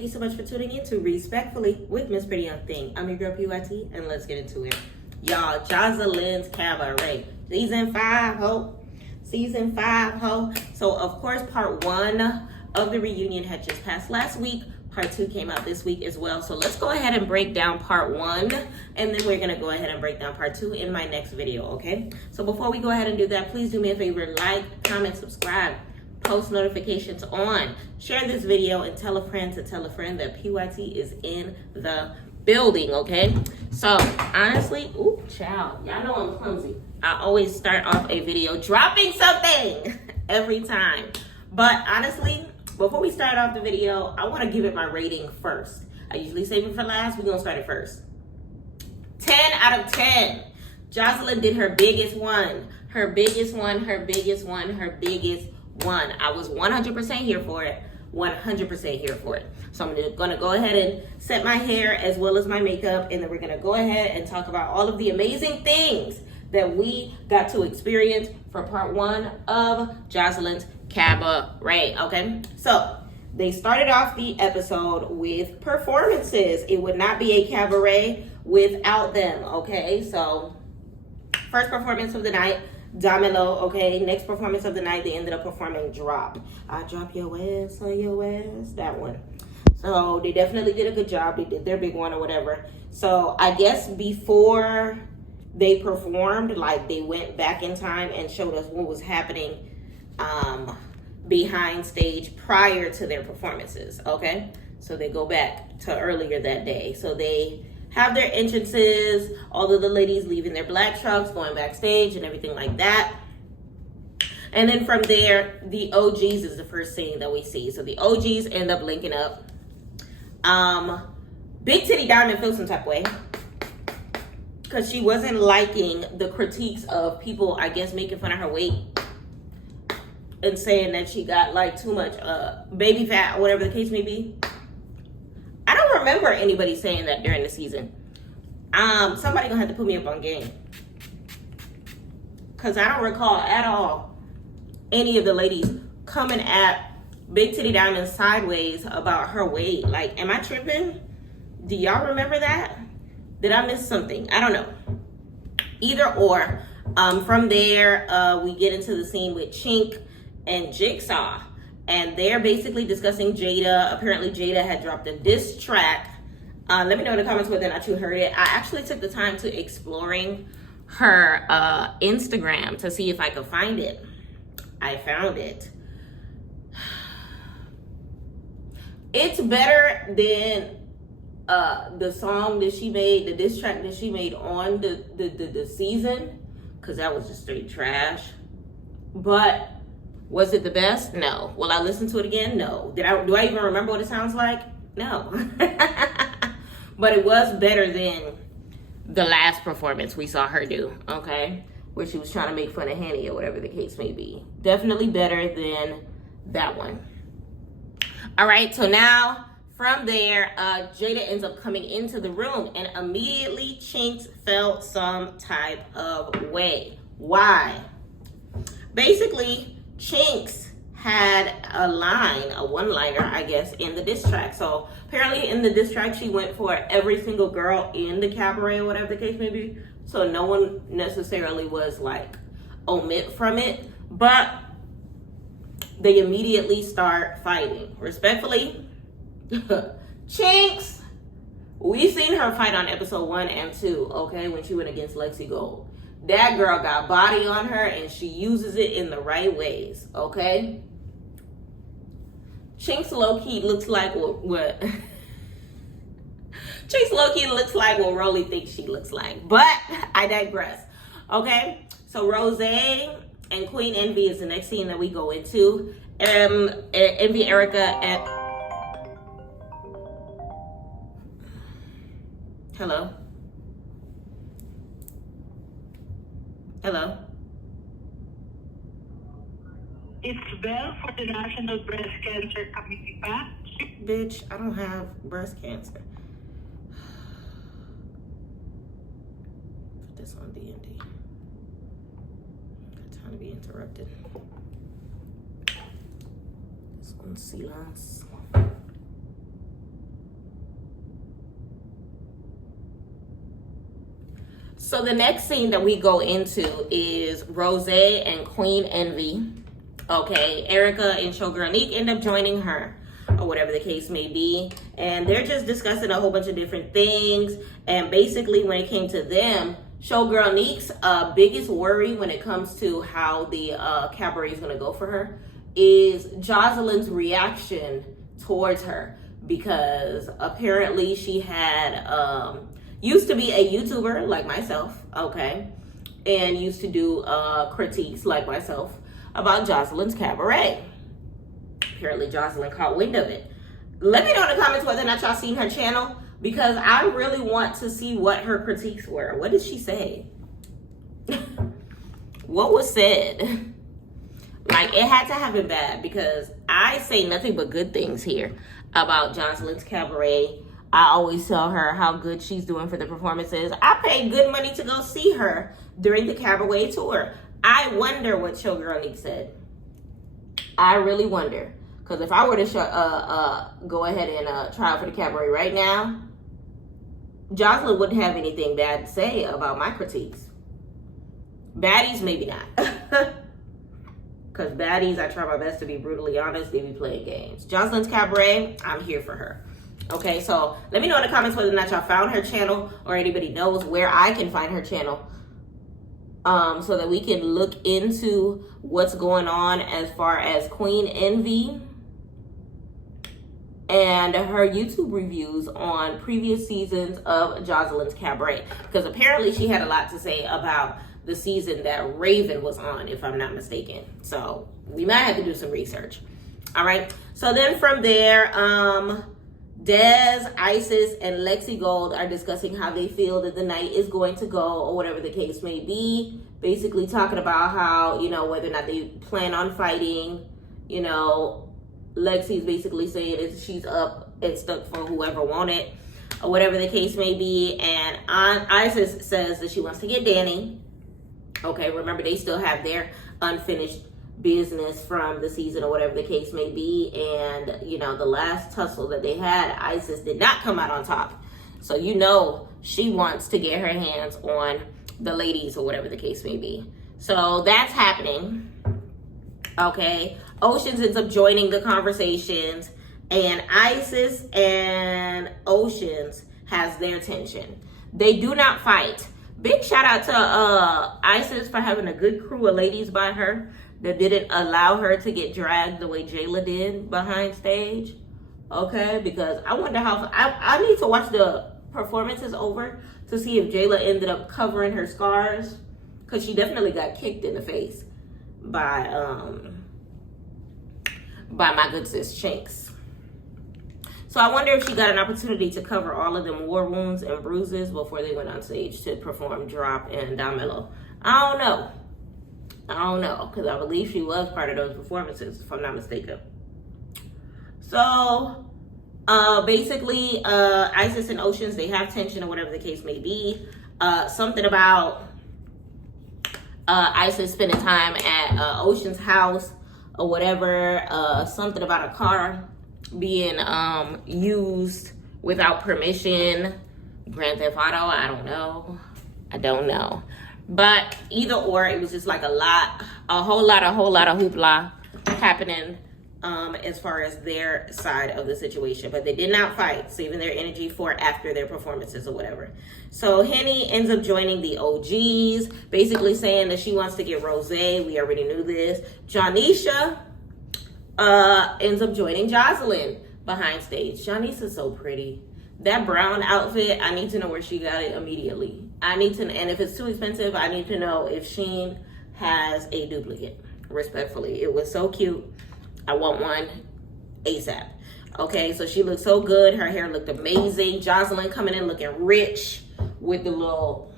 Thank you so much for tuning in to Respectfully with Miss Pretty Young Thing. I'm your girl PYT, and let's get into it. Y'all, Joseline's Cabaret. Season 5, ho. Season 5, ho. So, of course, part 1 of the reunion had just passed last week. Part 2 came out this week as well. So let's go ahead and break down part 1, and then we're going to go ahead and break down part 2 in my next video, okay? So before we go ahead and do that, please do me a favor, like, comment, subscribe, post notifications on, share this video, and tell a friend to tell a friend that PYT is in the building, okay? So honestly, ooh, child, y'all know I'm clumsy. I always start off a video dropping something every time. But honestly, before we start off the video, I want to give it my rating first. I usually save it for last. We're going to start it first. 10 out of 10. Joseline did her biggest one. Her biggest one, her biggest one, her biggest one. I was 100% here for it. 100% here for it. So I'm going to go ahead and set my hair as well as my makeup. And then we're going to go ahead and talk about all of the amazing things that we got to experience for part 1 of Joseline's Cabaret, okay? So they started off the episode with performances. It would not be a cabaret without them, okay? So first performance of the night, Domino, okay? Next performance of the night, they ended up performing Drop. I drop your ass on your ass, that one. So they definitely did a good job. They did their big one or whatever. So I guess before they performed, like they went back in time and showed us what was happening behind stage prior to their performances, okay? So they go back to earlier that day. So they have their entrances, all of the ladies leaving their black trucks, going backstage and everything like that. And then from there, the OGs is the first scene that we see. So the OGs end up linking up. Big Titty Diamond feels some type of way because she wasn't liking the critiques of people, I guess, making fun of her weight and saying that she got like too much baby fat or whatever the case may be. I don't remember anybody saying that during the season. Somebody gonna have to put me up on game, because I don't recall at all any of the ladies coming at Big Titty Diamond sideways about her weight. Like, am I tripping? Do y'all remember that? Did I miss something? I don't know. Either or. From there, we get into the scene with Chink and Jigsaw, and they're basically discussing Jada. Apparently Jada had dropped a diss track. Let me know in the comments whether or not you heard it. I actually took the time to exploring her Instagram to see if I could find it. I found it. It's better than the song that she made, the diss track that she made on the season, because that was just straight trash. But was it the best? No. Will I listen to it again? No. Do I even remember what it sounds like? No. But it was better than the last performance we saw her do, okay? Where she was trying to make fun of Hanny or whatever the case may be. Definitely better than that one. All right, so now from there, Jada ends up coming into the room, and immediately Chinks felt some type of way. Why? Basically, Chinks had a line, a one-liner, I guess, in the diss track. So apparently in the diss track, she went for every single girl in the cabaret or whatever the case may be. So no one necessarily was like omit from it, but they immediately start fighting. Respectfully, Chinks, we seen her fight on episode 1 and 2, okay, when she went against Lexi Gold. That girl got body on her, and she uses it in the right ways, okay? Chinks low-key looks like what Chinks low-key looks like what Rolly thinks she looks like. But I digress, okay? So Rose and Queen Envy is the next scene that we go into. Envy, Erica, and... Hello? Hello? It's Belle for the National Breast Cancer Committee, pa? Bitch, I don't have breast cancer. Put this on D&D. Got time to be interrupted. This one's silence. So the next scene that we go into is Rose and Queen Envy. Okay, Erica and Showgirl Neek end up joining her, or whatever the case may be, and they're just discussing a whole bunch of different things. And basically, when it came to them, Showgirl Neek's biggest worry when it comes to how the cabaret is going to go for her is Joseline's reaction towards her, because apparently she had used to be a YouTuber like myself, okay, and used to do critiques like myself about Joseline's cabaret. Apparently Joseline caught wind of it. Let me know in the comments whether or not y'all seen her channel, because I really want to see what her critiques were. What did she say? What was said? Like, it had to have been bad, because I say nothing but good things here about Joseline's cabaret. I always tell her how good she's doing for the performances. I paid good money to go see her during the cabaret tour. I wonder what Showgirl Neek said. I really wonder. Because if I were to go ahead and try out for the cabaret right now, Joseline wouldn't have anything bad to say about my critiques. Baddies, maybe not. Because baddies, I try my best to be brutally honest, they be playing games. Joseline's cabaret, I'm here for her. Okay, so let me know in the comments whether or not y'all found her channel, or anybody knows where I can find her channel, so that we can look into what's going on as far as Queen Envy and her YouTube reviews on previous seasons of Joseline's cabaret. Because apparently she had a lot to say about the season that Raven was on, if I'm not mistaken. So we might have to do some research. All right, so then from there, Dez, Isis, and Lexi Gold are discussing how they feel that the night is going to go, or whatever the case may be. Basically talking about how, whether or not they plan on fighting. Lexi's basically saying is she's up and stuck for whoever won it, or whatever the case may be. And Isis says that she wants to get Danny. Okay, remember, they still have their unfinished business from the season, or whatever the case may be. And the last tussle that they had, Isis did not come out on top, so she wants to get her hands on the ladies, or whatever the case may be. So that's happening. Okay, Oceans ends up joining the conversations, and Isis and Oceans has their tension. They do not fight. Big shout out to Isis for having a good crew of ladies by her that didn't allow her to get dragged the way Jayla did behind stage. Okay, because I wonder how, I need to watch the performances over to see if Jayla ended up covering her scars, because she definitely got kicked in the face by my good sis Chinks. So I wonder if she got an opportunity to cover all of them war wounds and bruises before they went on stage to perform Drop and Domelo. I don't know, because I believe she was part of those performances, if I'm not mistaken. So basically, Isis and Oceans, they have tension, or whatever the case may be. Something about Isis spending time at Ocean's house, or whatever. Something about a car being used without permission. Grand Theft Auto, I don't know. But either or, it was just like a whole lot of hoopla happening as far as their side of the situation. But they did not fight, saving their energy for after their performances or whatever. So Henny ends up joining the OGs, basically saying that she wants to get Rose. We already knew this. Janisha ends up joining Joseline behind stage. Janisha's so pretty. That brown outfit, I need to know where she got it immediately. And if it's too expensive, I need to know if Shein has a duplicate. Respectfully, it was so cute. I want one ASAP. Okay, so she looked so good. Her hair looked amazing. Joseline coming in looking rich with the little,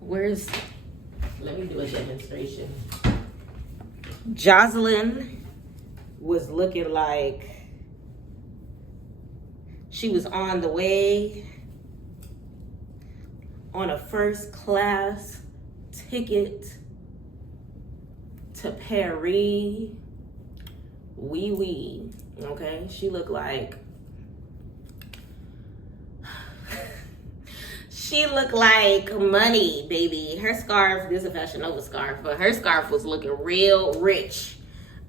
let me do a demonstration. Joseline was looking like she was on the way on a first class ticket to Paris. Oui. Okay, she looked like she looked like money, baby. Her scarf, this is a Fashion Nova scarf, but her scarf was looking real rich.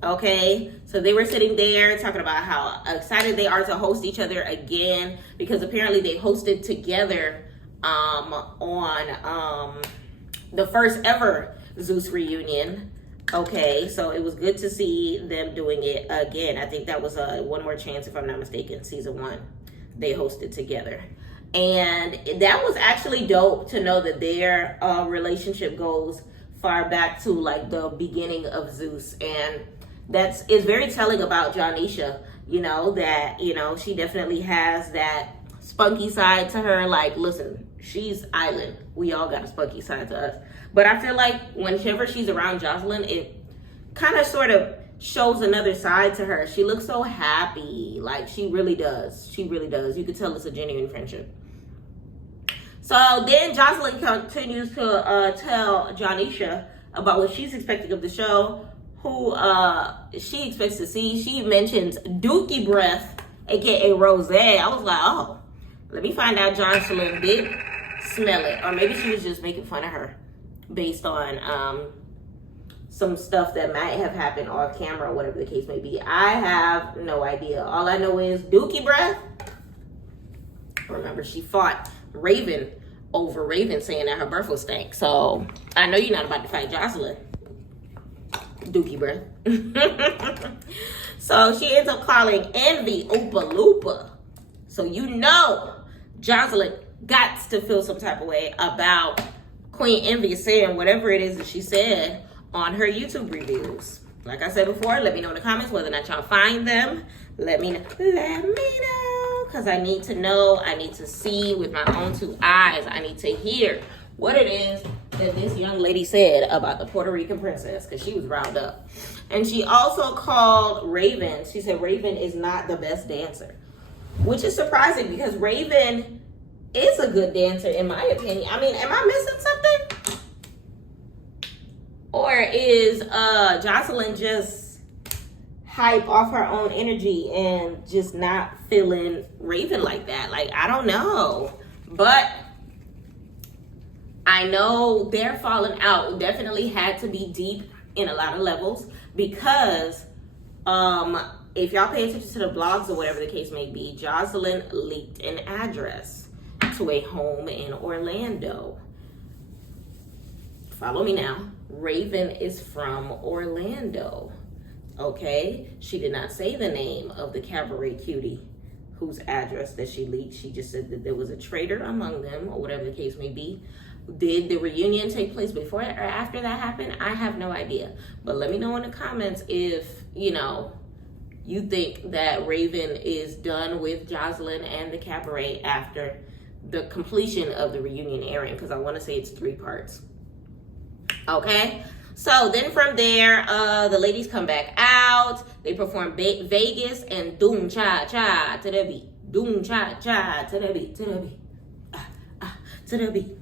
Okay, so they were sitting there talking about how excited they are to host each other again, because apparently they hosted together on the first ever Zeus reunion. Okay, so it was good to see them doing it again. I think that was One More Chance, if I'm not mistaken, season 1. They hosted together. And that was actually dope to know that their relationship goes far back to like the beginning of Zeus. And it's very telling about Jonisha, you know, that, you know, she definitely has that spunky side to her. Like, listen, she's island. We all got a spunky side to us. But I feel like whenever she's around Joseline, it kind of sort of shows another side to her. She looks so happy. Like, she really does. She really does. You could tell it's a genuine friendship. So then Joseline continues to tell Jonisha about what she's expecting of the show, who she expects to see. She mentions Dookie Breath, aka Rose. I was like, oh, let me find out Joseline did smell it. Or maybe she was just making fun of her based on some stuff that might have happened off camera or whatever the case may be. I have no idea. All I know is Dookie Breath. Remember, she fought Raven over Raven saying that her breath was stank. So I know you're not about to fight Joseline. Dookie Breath. So she ends up calling Envy Oopa Loopa. So you know Joseline got to feel some type of way about Queen Envy saying whatever it is that she said on her YouTube reviews. Like I said before, let me know in the comments whether or not y'all find them. Let me know. Because I need to know. I need to see with my own 2 eyes. I need to hear what it is that this young lady said about the Puerto Rican princess, because she was riled up. And she also called Raven. She said Raven is not the best dancer, which is surprising because Raven is a good dancer in my opinion. I mean, am I missing something? Or is Joseline just hype off her own energy and just not feeling Raven like that? Like, I don't know. But I know their falling out definitely had to be deep in a lot of levels, because if y'all pay attention to the blogs or whatever the case may be, Joseline leaked an address to a home in Orlando. Follow me now. Raven is from Orlando. Okay? She did not say the name of the Cabaret cutie whose address that she leaked. She just said that there was a traitor among them, or whatever the case may be. Did the reunion take place before or after that happened? I have no idea. But let me know in the comments if, you know, you think that Raven is done with Joseline and the Cabaret after the completion of the reunion airing, because I want to say it's 3 parts. Okay? So then from there, the ladies come back out. They perform Vegas and Doom Cha Cha to the beat. Doom Cha Cha to the beat, to the beat. To the beat.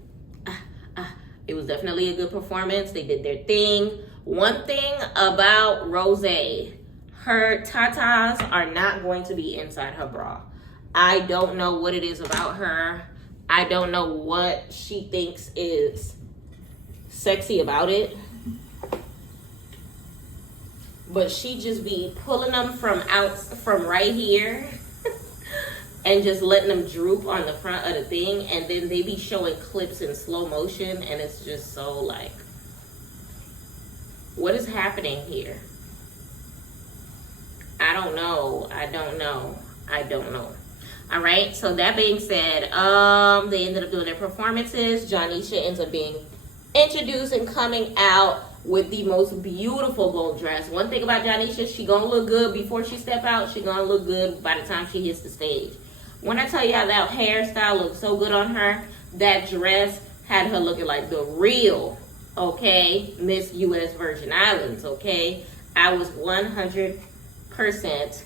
It was definitely a good performance. They did their thing. One thing about Rose, her tatas are not going to be inside her bra. I don't know what it is about her. I don't know what she thinks is sexy about it. But she just be pulling them from right here and just letting them droop on the front of the thing, and then they be showing clips in slow motion, and it's just so like, what is happening here? I don't know. All right, so that being said, they ended up doing their performances. Jonisha ends up being introduced and coming out with the most beautiful gold dress. One thing about Jonisha, she gonna look good before she step out. She gonna look good by the time she hits the stage. When I tell you how that hairstyle looked so good on her, that dress had her looking like the real, okay, Miss U.S. Virgin Islands, okay? I was 100%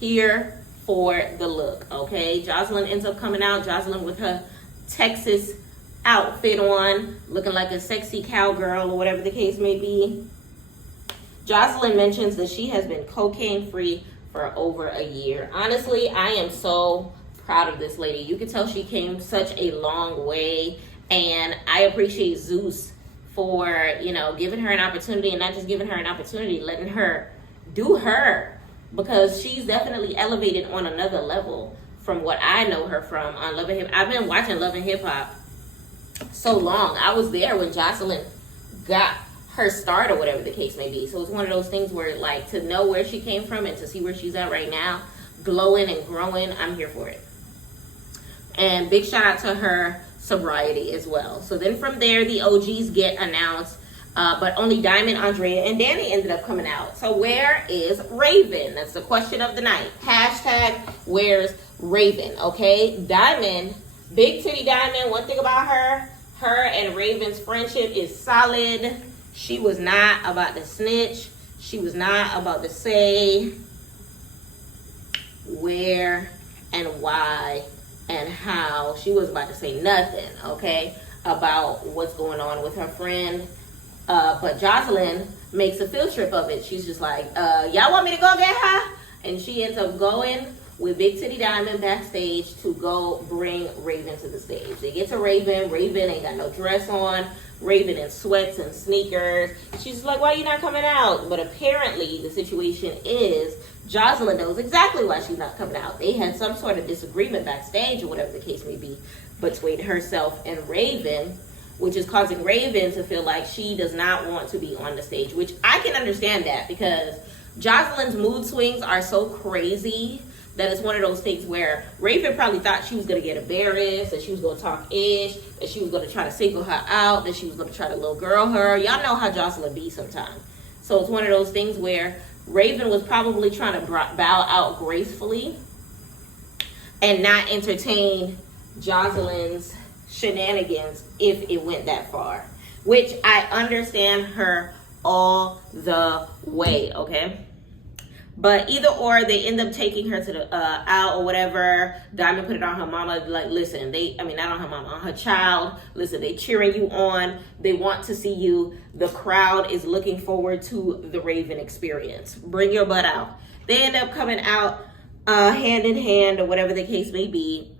here for the look, okay? Joseline ends up coming out. Joseline with her Texas outfit on, looking like a sexy cowgirl or whatever the case may be. Joseline mentions that she has been cocaine free for over a year. Honestly, I am so proud of this lady. You can tell she came such a long way, and I appreciate Zeus for, you know, giving her an opportunity, and not just giving her an opportunity, letting her do her, because she's definitely elevated on another level from what I know her from on Love and Hip. I've been watching Love and Hip Hop so long. I was there when Joseline got her start or whatever the case may be. So it's one of those things where, like, to know where she came from and to see where she's at right now, glowing and growing, I'm here for it. And big shout out to her sobriety as well. So then from there, the OGs get announced, but only Diamond, Andrea, and Danny ended up coming out. So where is Raven? That's the question of the night. Hashtag where's Raven? Okay, Diamond, big titty Diamond. One thing about her and Raven's friendship is solid. She was not about to snitch. She was not about to say where and why and how. She was about to say nothing, okay, about what's going on with her friend. But Joseline makes a field trip of it. She's just like, y'all want me to go get her? And she ends up going with Big Titty Diamond backstage to go bring Raven to the stage. They get to Raven. Raven ain't got no dress on. Raven in sweats and sneakers. She's like, why are you not coming out? But apparently the situation is Joseline knows exactly why she's not coming out. They had some sort of disagreement backstage or whatever the case may be between herself and Raven, which is causing Raven to feel like she does not want to be on the stage, which I can understand that, because Joseline's mood swings are so crazy that it's one of those things where Raven probably thought she was going to get embarrassed, that she was going to talk ish, that she was going to try to single her out, that she was going to try to little girl her. Y'all know how Joseline be sometimes. So it's one of those things where Raven was probably trying to bow out gracefully and not entertain Joseline's shenanigans if it went that far, which I understand her all the way, okay? But either or, they end up taking her to the out or whatever. Diamond put it on her mama, like, listen, not on her mama, on her child. Listen, they cheering you on. They want to see you. The crowd is looking forward to the Raven experience. Bring your butt out. They end up coming out hand in hand or whatever the case may be.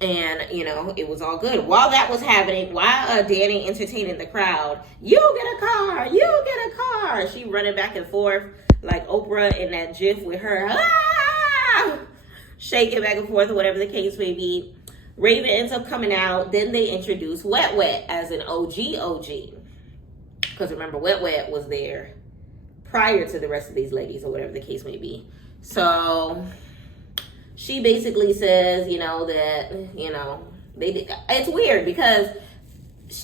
And, you know, it was all good. While that was happening, while Danny entertaining the crowd, you get a car, you get a car. She running back and forth like Oprah in that gif with her shaking back and forth or whatever the case may be. Raven ends up coming out. Then they introduce Wet Wet as an OG. Because remember, Wet Wet was there prior to the rest of these ladies or whatever the case may be. So she basically says, you know, that, you know, it's weird because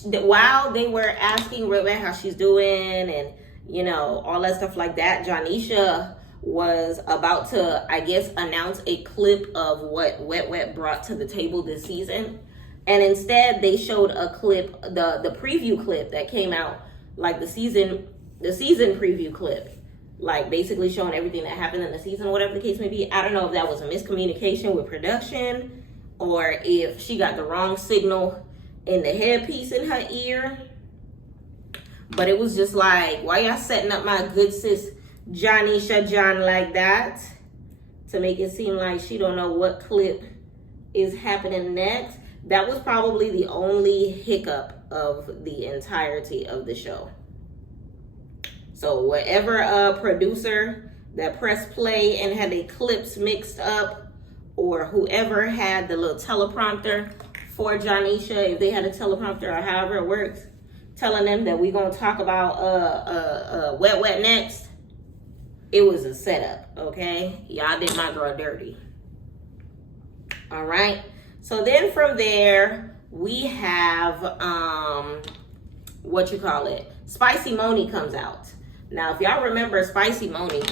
while they were asking Wet Wet how she's doing and, you know, all that stuff like that, Janisha was about to, I guess, announce a clip of what Wet Wet brought to the table this season. And instead they showed a clip, the preview clip that came out, like the season preview clip, like basically showing everything that happened in the season, whatever the case may be. I don't know if that was a miscommunication with production or if she got the wrong signal in the headpiece in her ear. But it was just like, why y'all setting up my good sis Janisha John like that to make it seem like she don't know what clip is happening next? That was probably the only hiccup of the entirety of the show. So whatever producer that pressed play and had the clips mixed up, or whoever had the little teleprompter for Janisha, if they had a teleprompter or however it works, telling them that we're going to talk about Wet Wet next, it was a setup, okay? Y'all did my girl dirty. All right. So then from there, we have, Spicy Moni comes out. Now, if y'all remember Spicy Moni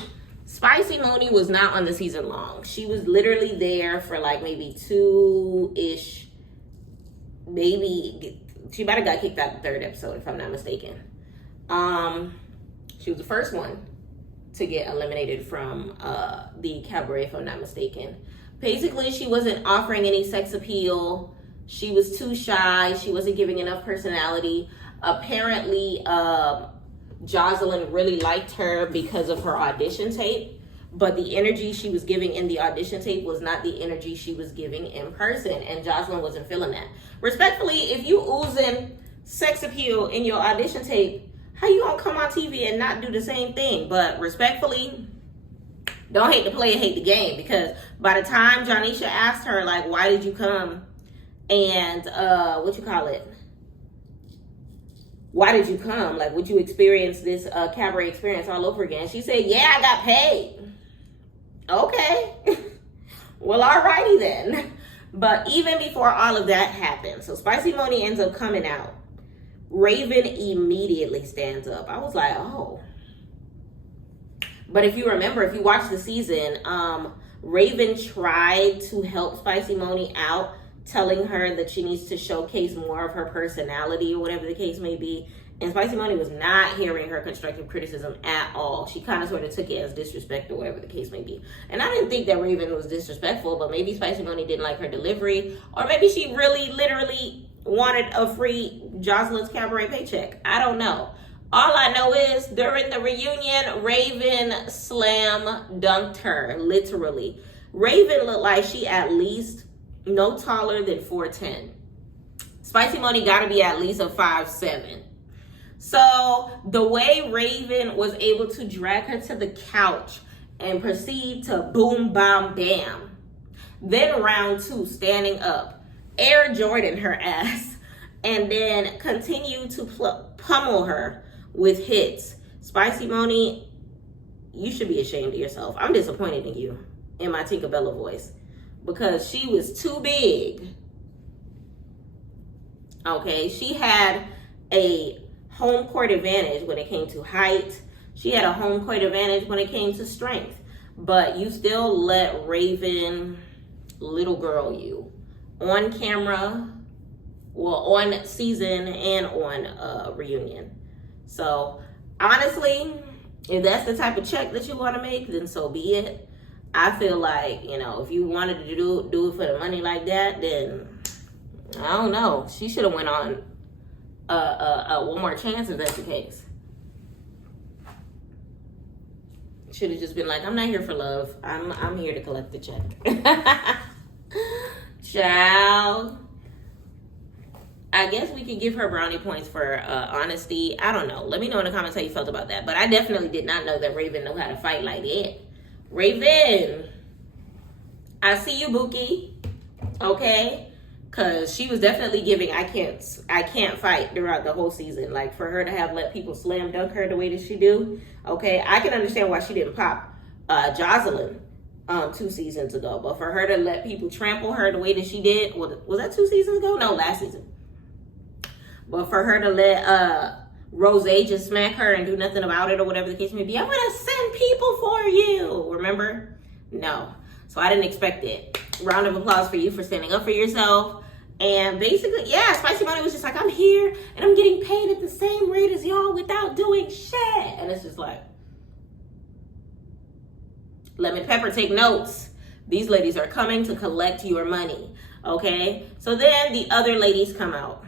was not on the season long. She was literally there for like maybe two-ish, maybe, she might have got kicked out the third episode, if I'm not mistaken. She was the first one to get eliminated from the Cabaret, if I'm not mistaken. Basically, she wasn't offering any sex appeal. She was too shy. She wasn't giving enough personality. Apparently, Joseline really liked her because of her audition tape. but the energy she was giving in the audition tape was not the energy she was giving in person, and Joseline wasn't feeling that. Respectfully, if you oozing sex appeal in your audition tape, how you gonna come on TV and not do the same thing? But respectfully, don't hate the player, hate the game, because by the time Jonisha asked her, like, why did you come and why did you come? Like, would you experience this cabaret experience all over again? She said, yeah, I got paid. Okay. Well, alrighty then. But even before all of that happened, so Spicy Moni ends up coming out. Raven immediately stands up. I was like, oh. But if you remember, if you watch the season, Raven tried to help Spicy Moni out, telling her that she needs to showcase more of her personality or whatever the case may be. And Spicy Moni was not hearing her constructive criticism at all. She kind of sort of took it as disrespect or whatever the case may be. And I didn't think that Raven was disrespectful, but maybe Spicy Moni didn't like her delivery, or maybe she really literally wanted a free Joseline's Cabaret paycheck. I don't know. All I know is during the reunion, Raven slam dunked her, literally. Raven looked like she at least no taller than 4'10". Spicy Moni gotta be at least a 5'7". So the way Raven was able to drag her to the couch and proceed to boom, bam, bam. Then round 2, standing up, Air Jordan her ass, and then continue to pummel her with hits. Spicy Moni, you should be ashamed of yourself. I'm disappointed in you, in my Tinkerbella voice, because she was too big. Okay, she had a home court advantage when it came to height. She had a home court advantage when it came to strength. But you still let Raven little girl you on camera, well, on season and on reunion. So honestly, if that's the type of check that you want to make, then so be it. I feel like, you know, if you wanted to do it for the money like that, then I don't know. She should have went on one more chance if that's the case. Should have just been like, I'm not here for love. I'm here to collect the check. Child. I guess we could give her brownie points for honesty. I don't know. Let me know in the comments how you felt about that. But I definitely did not know that Raven knew how to fight like that. Raven, I see you, Bookie. Okay? Because she was definitely giving I can't fight throughout the whole season. Like, for her to have let people slam dunk her the way that she do. Okay? I can understand why she didn't pop Joseline 2 seasons ago. But for her to let people trample her the way that she did, was that 2 seasons ago? No, last season. But for her to let Rose just smack her and do nothing about it or whatever the case may be, I'm going to send people for you. Remember? No. So I didn't expect it. Round of applause for you for standing up for yourself. And basically, yeah, Spicy Moni was just like, I'm here and I'm getting paid at the same rate as y'all without doing shit. And it's just like, Lemon Pepper, take notes. These ladies are coming to collect your money. Okay? So then the other ladies come out.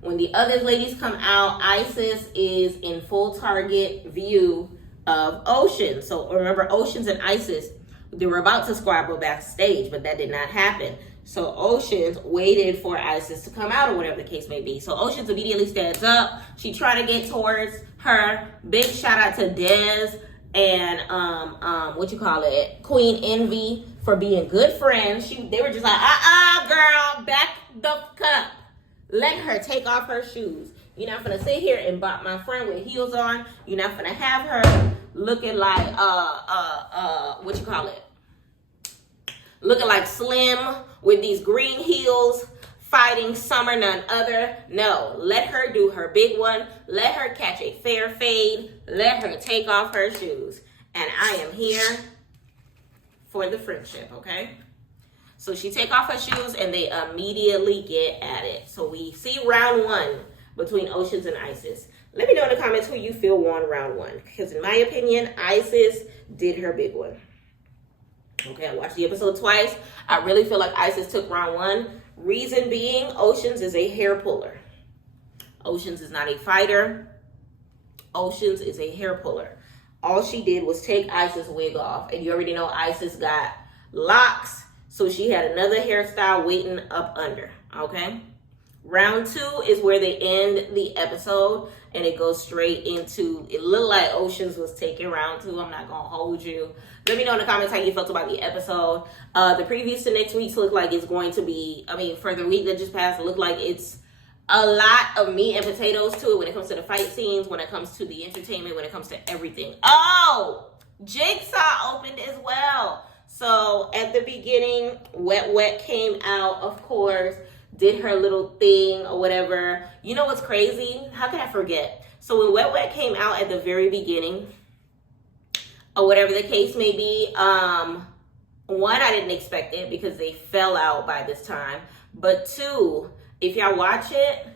When the other ladies come out, Isis is in full target view of Ocean. So remember, Oceans and Isis, they were about to squabble backstage, but that did not happen. So Oceans waited for Isis to come out or whatever the case may be. So Oceans immediately stands up. She tried to get towards her. Big shout out to Dez and Queen Envy for being good friends. They were just like, girl, back the cup. Let her take off her shoes. You're not gonna sit here and bop my friend with heels on. You're not gonna have her looking like looking like Slim with these green heels, fighting Summer none other. No, let her do her big one. Let her catch a fair fade. Let her take off her shoes. And I am here for the friendship, okay? So she take off her shoes and they immediately get at it. So we see round 1 between Oceans and Isis. Let me know in the comments who you feel won round 1. Because in my opinion, Isis did her big one. Okay, I watched the episode twice. I really feel like Isis took round 1. Reason being, Oceans is a hair puller. Oceans is not a fighter. Oceans is a hair puller. all she did was take Isis' wig off. And you already know Isis got locks, so she had another hairstyle waiting up under, okay? Round 2 is where they end the episode, and it goes straight into, it looked like Oceans was taking round 2. I'm not gonna hold you. Let me know in the comments how you felt about the episode. The previews to next week's look like it's going to be, for the week that just passed, it looked like it's a lot of meat and potatoes to it when it comes to the fight scenes, when it comes to the entertainment, when it comes to everything. Oh, Jigsaw opened as well. So at the beginning, Wet Wet came out, of course, did her little thing or whatever. You know what's crazy? How can I forget? So when Wet Wet came out at the very beginning, or whatever the case may be, one, I didn't expect it because they fell out by this time. But 2, if y'all watch it,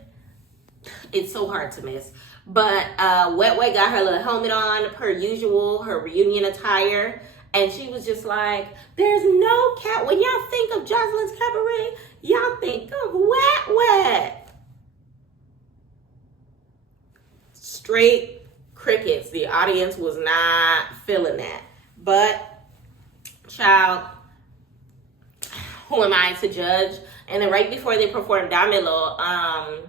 it's so hard to miss. But Wet Wet got her little helmet on, per usual, her reunion attire. And she was just like, there's no cat. When y'all think of Joseline's Cabaret, y'all think of Wet Wet. Straight crickets. The audience was not feeling that. But, child, who am I to judge? And then right before they performed Damelo,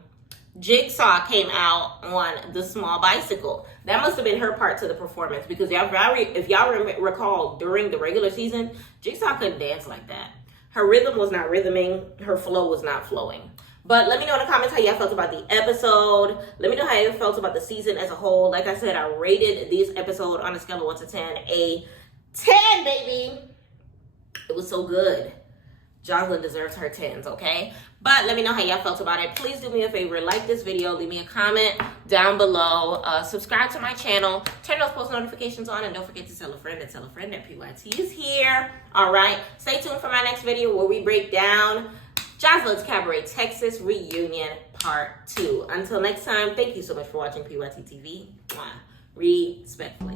Jigsaw came out on the small bicycle. That must have been her part to the performance, because if y'all recall, during the regular season, Jigsaw couldn't dance like that. Her rhythm was not rhythming. Her flow was not flowing. But let me know in the comments how y'all felt about the episode. Let me know how you felt about the season as a whole. Like I said, I rated this episode on a scale of 1 to 10 a 10, baby. It was so good. Joseline deserves her 10s, okay? But let me know how y'all felt about it. Please do me a favor. Like this video. Leave me a comment down below. Subscribe to my channel. Turn those post notifications on. And don't forget to tell a friend that PYT is here. All right? Stay tuned for my next video where we break down Joseline's Cabaret Texas Reunion Part 2. Until next time, thank you so much for watching PYT TV. Respectfully.